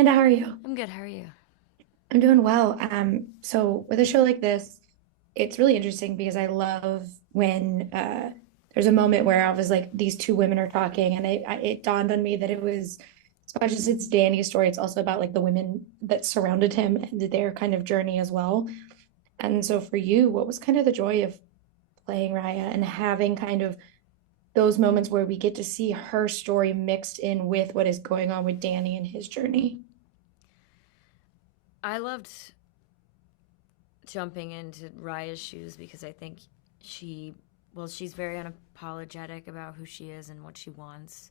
Amanda, how are you? I'm good. How are you? I'm doing well. So with a show like this, it's really interesting because I love when there's a moment where I was like, these two women are talking, and it dawned on me that it was, as much as it's Danny's story, it's also about like the women that surrounded him and their kind of journey as well. And so for you, what was kind of the joy of playing Raya and having kind of those moments where we get to see her story mixed in with what is going on with Danny and his journey? I loved jumping into Raya's shoes because I think she, she's very unapologetic about who she is and what she wants.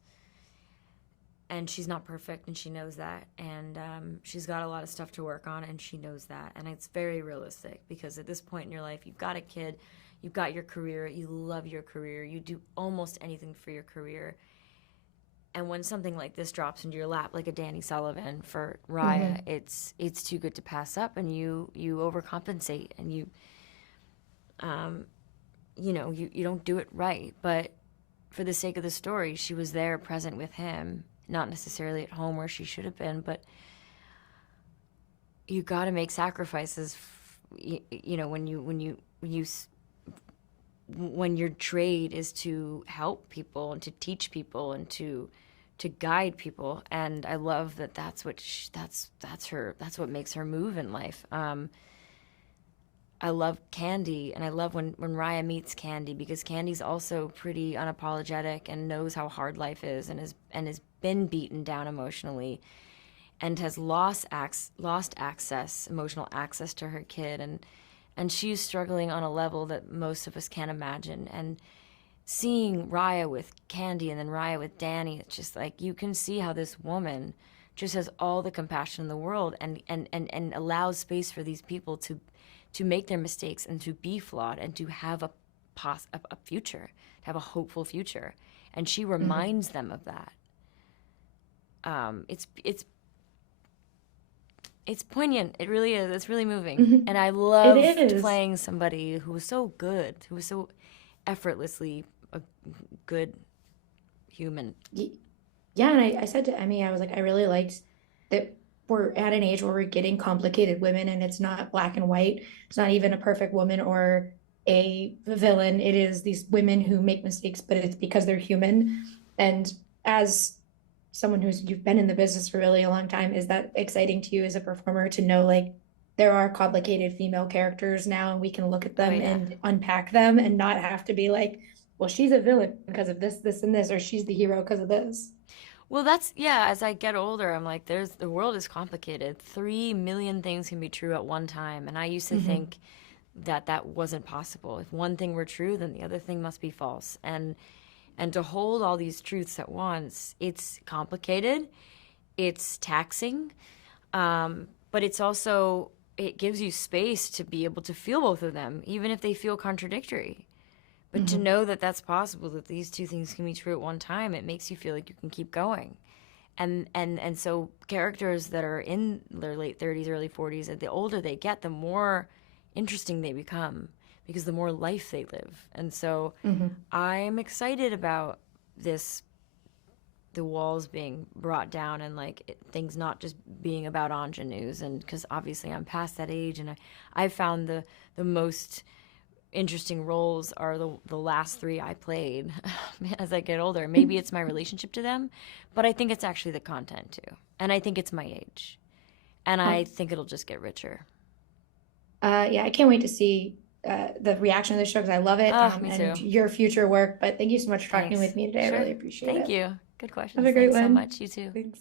And she's not perfect, and she knows that. And she's got a lot of stuff to work on, and she knows that. And it's very realistic because at this point in your life, you've got a kid, you've got your career, you love your career, you do almost anything for your career. And when something like this drops into your lap, like a Danny Sullivan for Raya, Hmm. it's too good to pass up, and you overcompensate, and um, you don't do it right. But for the sake of the story, she was there, present with him, not necessarily at home where she should have been. But you got to make sacrifices. When your trade is to help people and to teach people and to guide people. And I love that that's what makes her move in life. I love Candy, and I love when Raya meets Candy, because Candy's also pretty unapologetic and knows how hard life is, and has been beaten down emotionally, and has lost access, emotional access to her kid, and she's struggling on a level that most of us can't imagine. And seeing Raya with Candy and then Raya with Danny, it's just like you can see how this woman just has all the compassion in the world, and allows space for these people to make their mistakes and to be flawed and to have a future, to have a hopeful future. And she Hmm. reminds them of that. It's poignant. It really is. It's really moving. Hmm. And I It loved is. playing somebody who was so good, who was so effortlessly a good human. Y- Yeah, and I said to Emmy, I was like, I really liked that we're at an age where we're getting complicated women and it's not black and white. It's not even a perfect woman or a villain. It is these women who make mistakes, but it's because they're human. And as someone you've been in the business for really a long time, is that exciting to you as a performer to know like there are complicated female characters now and we can look at Oh them yeah. and unpack them and not have to be like, well, she's a villain because of this, this, and this, or she's the hero because of this. Well, that's yeah. As I get older, I'm like, the world is complicated. 3 million things can be true at one time, and I used to Hmm. think that that wasn't possible. If one thing were true, then the other thing must be false. And to hold all these truths at once, it's complicated. It's taxing, but it's also it gives you space to be able to feel both of them, even if they feel contradictory. But to Hmm. know that that's possible, that these two things can be true at one time, it makes you feel like you can keep going. And so characters that are in their late 30s, early 40s, the older they get, the more interesting they become because the more life they live. And so Hmm. I'm excited about this, the walls being brought down, and like things not just being about ingenues. And because obviously I'm past that age, and I found the most interesting roles are the last three I played as I get older. Maybe it's my relationship to them, but I think it's actually the content too. And I think it's my age. And I think it'll just get richer. Yeah, I can't wait to see the reaction of the show because I love it, Ah, me and too. your future work. But thank you so much for talking with Thanks. me today. I Sure. really appreciate Thank it. you. Good Have questions. a great Thanks so one. much. You too. Thanks.